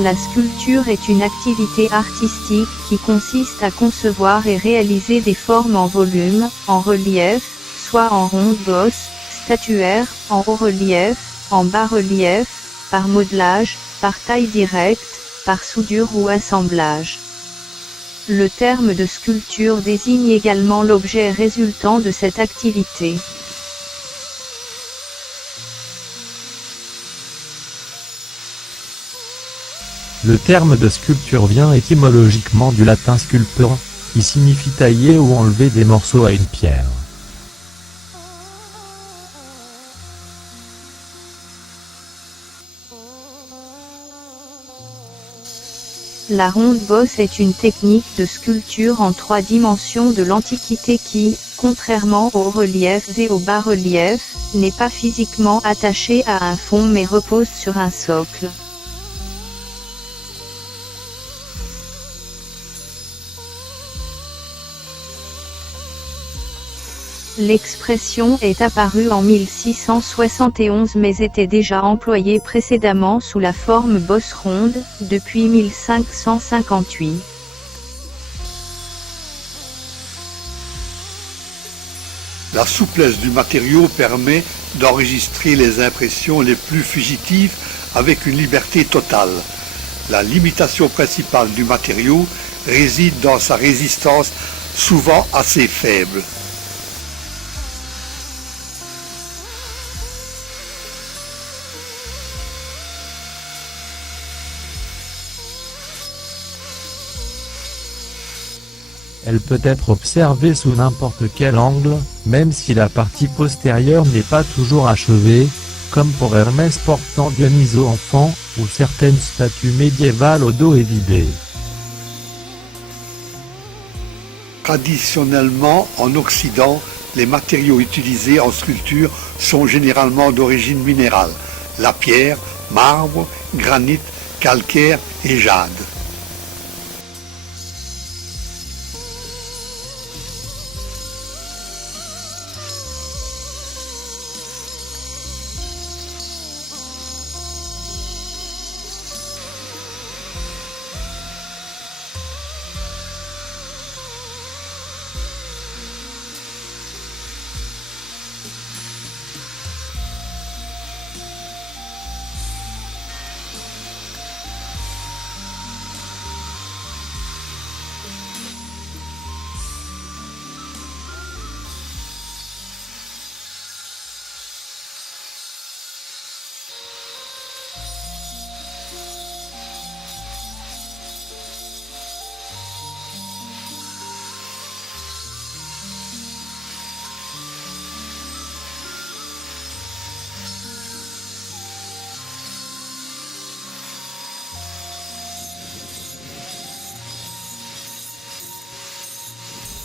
La sculpture est une activité artistique qui consiste à concevoir et réaliser des formes en volume, en relief, soit en ronde bosse, statuaire, en haut relief, en bas relief, par modelage, par taille directe, par soudure ou assemblage. Le terme de sculpture désigne également l'objet résultant de cette activité. Le terme de sculpture vient étymologiquement du latin sculpere, qui signifie tailler ou enlever des morceaux à une pierre. La ronde bosse est une technique de sculpture en 3 dimensions de l'Antiquité qui, contrairement aux reliefs et aux bas-reliefs, n'est pas physiquement attachée à un fond mais repose sur un socle. L'expression est apparue en 1671 mais était déjà employée précédemment sous la forme bosse ronde, depuis 1558. La souplesse du matériau permet d'enregistrer les impressions les plus fugitives avec une liberté totale. La limitation principale du matériau réside dans sa résistance souvent assez faible. Elle peut être observée sous n'importe quel angle, même si la partie postérieure n'est pas toujours achevée, comme pour Hermès portant Dionysos enfant, ou certaines statues médiévales au dos évidé. Traditionnellement, en Occident, les matériaux utilisés en sculpture sont généralement d'origine minérale, la pierre, marbre, granit, calcaire et jade.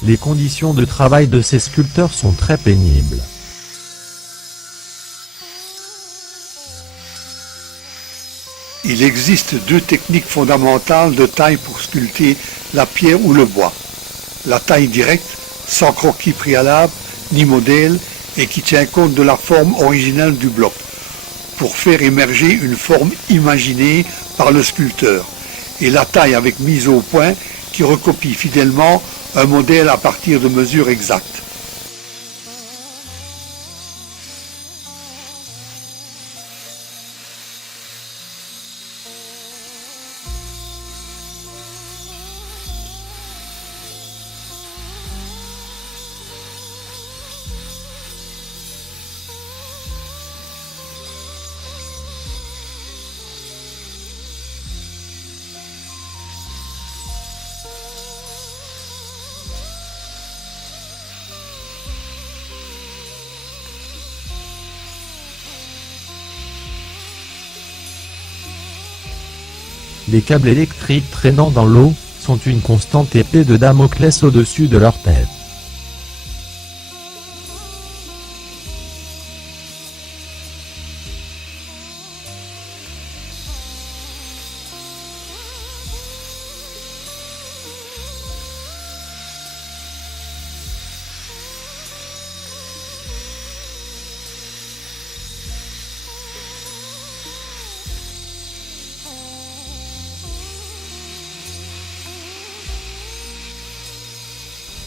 Les conditions de travail de ces sculpteurs sont très pénibles. Il existe 2 techniques fondamentales de taille pour sculpter la pierre ou le bois. La taille directe, sans croquis préalable ni modèle, et qui tient compte de la forme originale du bloc, pour faire émerger une forme imaginée par le sculpteur. Et la taille avec mise au point, qui recopie fidèlement un modèle à partir de mesures exactes. Les câbles électriques traînant dans l'eau, sont une constante épée de Damoclès au-dessus de leur tête.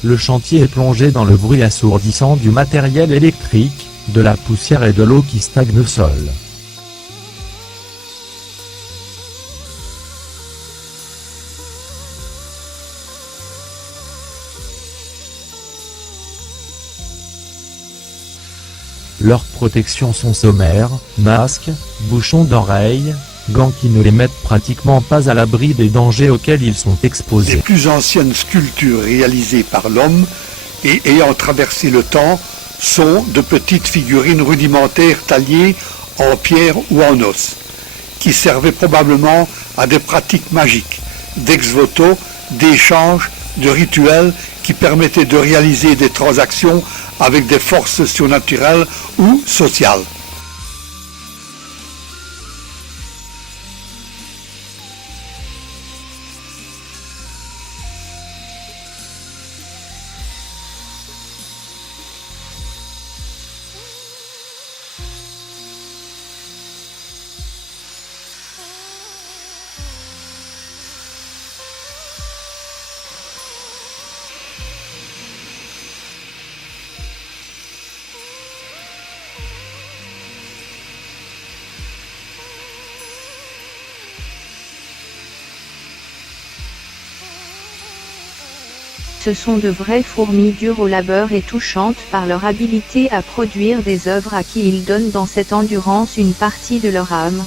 le chantier est plongé dans le bruit assourdissant du matériel électrique, de la poussière et de l'eau qui stagne au sol. Leurs protections sont sommaires, masques, bouchons d'oreilles, gants qui ne les mettent pratiquement pas à l'abri des dangers auxquels ils sont exposés. Les plus anciennes sculptures réalisées par l'homme et ayant traversé le temps sont de petites figurines rudimentaires taillées en pierre ou en os, qui servaient probablement à des pratiques magiques, d'ex-voto, d'échanges, de rituels qui permettaient de réaliser des transactions avec des forces surnaturelles ou sociales. Ce sont de vraies fourmis dures au labeur et touchantes par leur habileté à produire des œuvres à qui ils donnent dans cette endurance une partie de leur âme.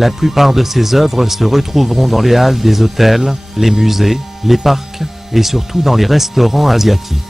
La plupart de ces œuvres se retrouveront dans les halles des hôtels, les musées, les parcs, et surtout dans les restaurants asiatiques.